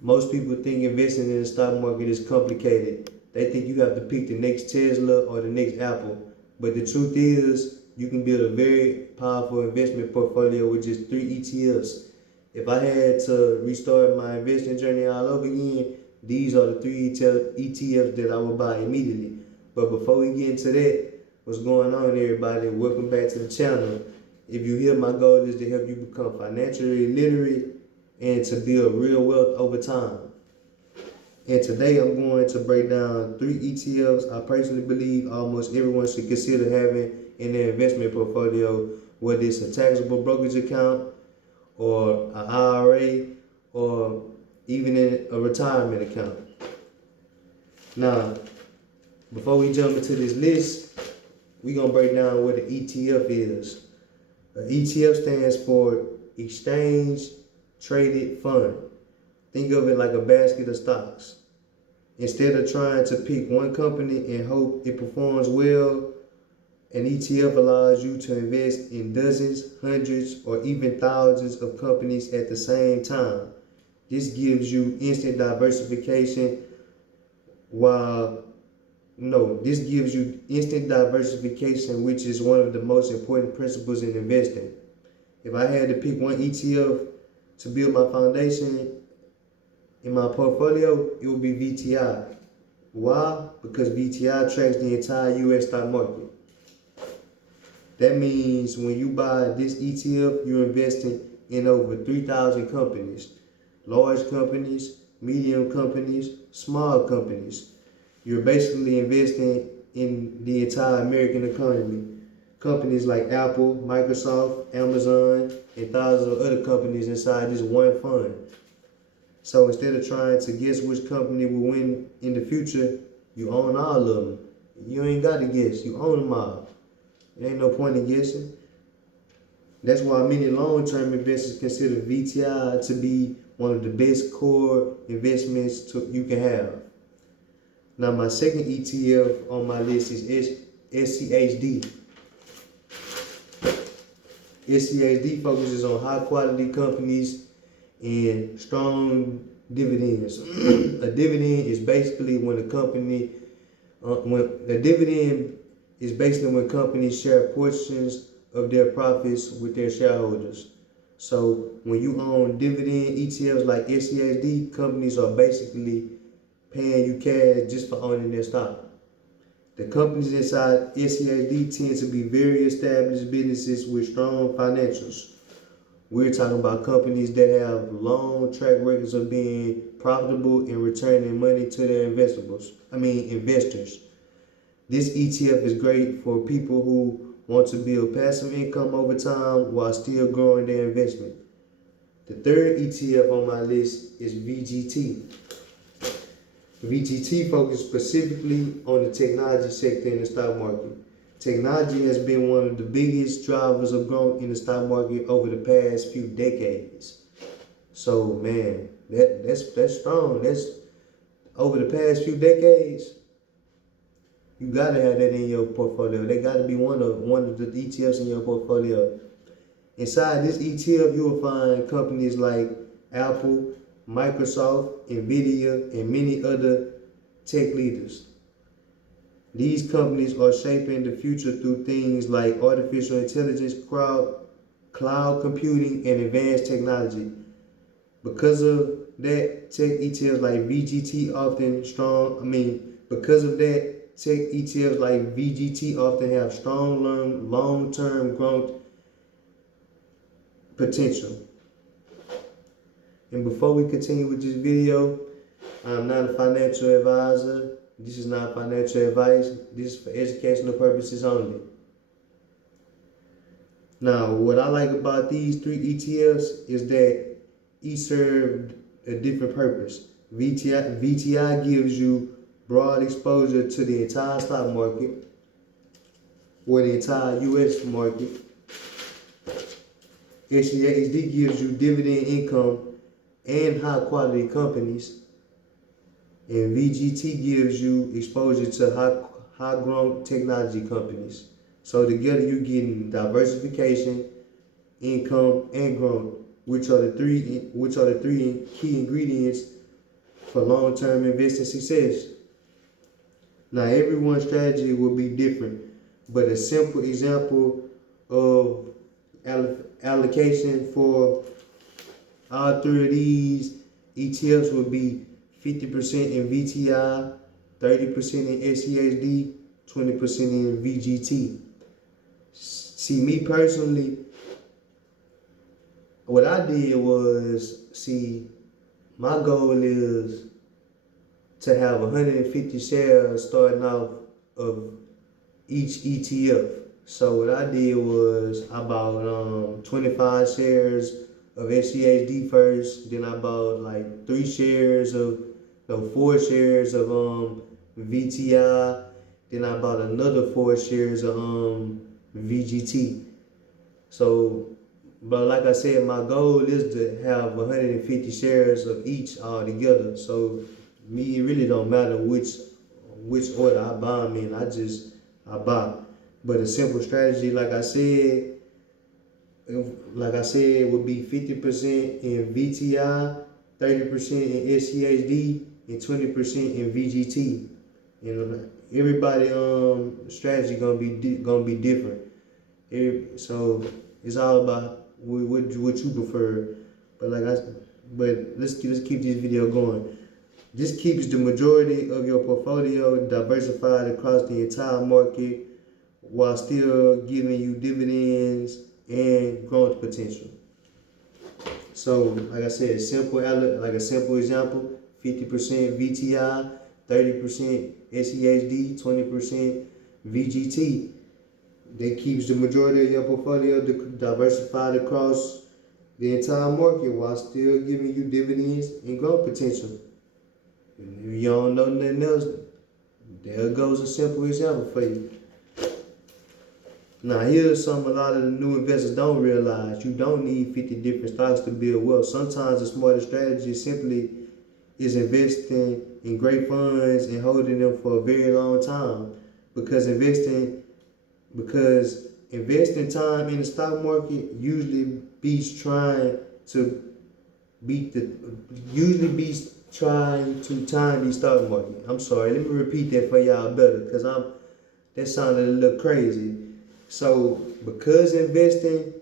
Most people think investing in the stock market is complicated. They think you have to pick the next Tesla or the next Apple. But the truth is, you can build a very powerful investment portfolio with just 3 ETFs. If I had to restart my investing journey all over again, these are the 3 ETFs that I would buy immediately. But before we get into that, what's going on, everybody? Welcome back to the channel. If you're here, my goal is to help you become financially literate and to build real wealth over time. And today I'm going to break down 3 ETFs I personally believe almost everyone should consider having in their investment portfolio, whether it's a taxable brokerage account or an IRA or even in a retirement account. Now, before we jump into this list, we're going to break down what an ETF is. An ETF stands for Exchange Traded Fund. Think of it like a basket of stocks. Instead of trying to pick one company and hope it performs well, an ETF allows you to invest in dozens, hundreds, or even thousands of companies at the same time. This gives you instant diversification which is one of the most important principles in investing. If I had to pick one ETF to build my foundation in my portfolio, it would be VTI. Why? Because VTI tracks the entire US stock market. That means when you buy this ETF, you're investing in over 3,000 companies. Large companies, medium companies, small companies. You're basically investing in the entire American economy. Companies like Apple, Microsoft, Amazon, and thousands of other companies inside this one fund. So instead of trying to guess which company will win in the future, you own all of them. You ain't got to guess, you own them all. There ain't no point in guessing. That's why many long-term investors consider VTI to be one of the best core investments you can have. Now, my second ETF on my list is SCHD. SCHD focuses on high-quality companies and strong dividends. A dividend is basically when companies share portions of their profits with their shareholders. So when you own dividend ETFs like SCHD, companies are basically paying you cash just for owning their stock. The companies inside SCHD tend to be very established businesses with strong financials. We're talking about companies that have long track records of being profitable and returning money to their investors. This ETF is great for people who want to build passive income over time while still growing their investment. The third ETF on my list is VGT. VGT focuses specifically on the technology sector in the stock market. Technology has been one of the biggest drivers of growth in the stock market over the past few decades. So man, that's strong. That's over the past few decades. You gotta have that in your portfolio. They gotta be one of the ETFs in your portfolio. Inside this ETF, you will find companies like Apple, Microsoft, Nvidia, and many other tech leaders. These companies are shaping the future through things like artificial intelligence, cloud computing, and advanced technology. Because of that, tech ETFs like VGT often have strong long-term growth potential. And before we continue with this video, I'm not a financial advisor. This is not financial advice. This is for educational purposes only. Now, what I like about these 3 ETFs is that each serve a different purpose. VTI gives you broad exposure to the entire stock market or the entire US market. SCHD gives you dividend income and high quality companies. And VGT gives you exposure to high grown technology companies. So together you're getting diversification, income, and growth, which are the three key ingredients for long-term investing success. Now, everyone's strategy will be different, but a simple example of allocation for all three of these ETFs would be 50% in VTI, 30% in SCHD, 20% in VGT. See, me personally, what I did was, my goal is to have 150 shares starting off of each ETF. So what I did was I bought 25 shares of SCHD first, then I bought like 4 shares of VTI, then I bought another 4 shares of VGT. So, but like I said, my goal is to have 150 shares of each all together. So me, it really don't matter which order I buy them in. I buy. But a simple strategy, like I said, would be 50% in VTI, 30% in SCHD, and 20% in VGT. And everybody strategy gonna be different. So it's all about what you prefer. But let's keep this video going. This keeps the majority of your portfolio diversified across the entire market while still giving you dividends and growth potential. So, like I said, a simple example: 50% VTI, 30% SCHD, 20% VGT. That keeps the majority of your portfolio diversified across the entire market while still giving you dividends and growth potential. And if you don't know nothing else, there goes a simple example for you. Now, here's something a lot of the new investors don't realize. You don't need 50 different stocks to build wealth. Sometimes the smartest strategy simply is investing in great funds and holding them for a very long time. Because investing time in the stock market usually beats trying to time the stock market. I'm sorry, let me repeat that for y'all better, because that sounded a little crazy. So, because investing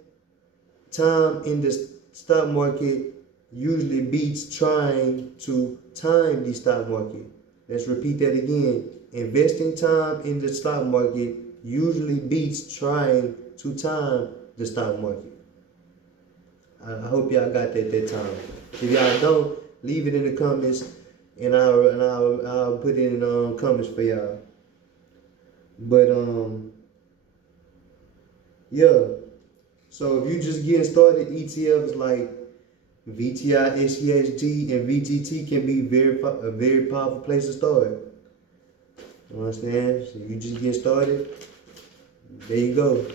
time in the stock market usually beats trying to time the stock market. Let's repeat that again. Investing time in the stock market usually beats trying to time the stock market. I hope y'all got that time. If y'all don't, leave it in the comments, and I'll put it in the comments for y'all. But yeah. So if you just getting started, ETFs like VTI, SCHD, and VGT can be a very powerful place to start. You understand? So you just get started. There you go.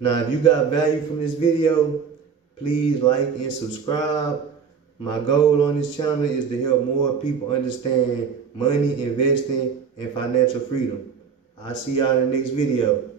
Now, if you got value from this video, please like and subscribe. My goal on this channel is to help more people understand money, investing, and financial freedom. I'll see y'all in the next video.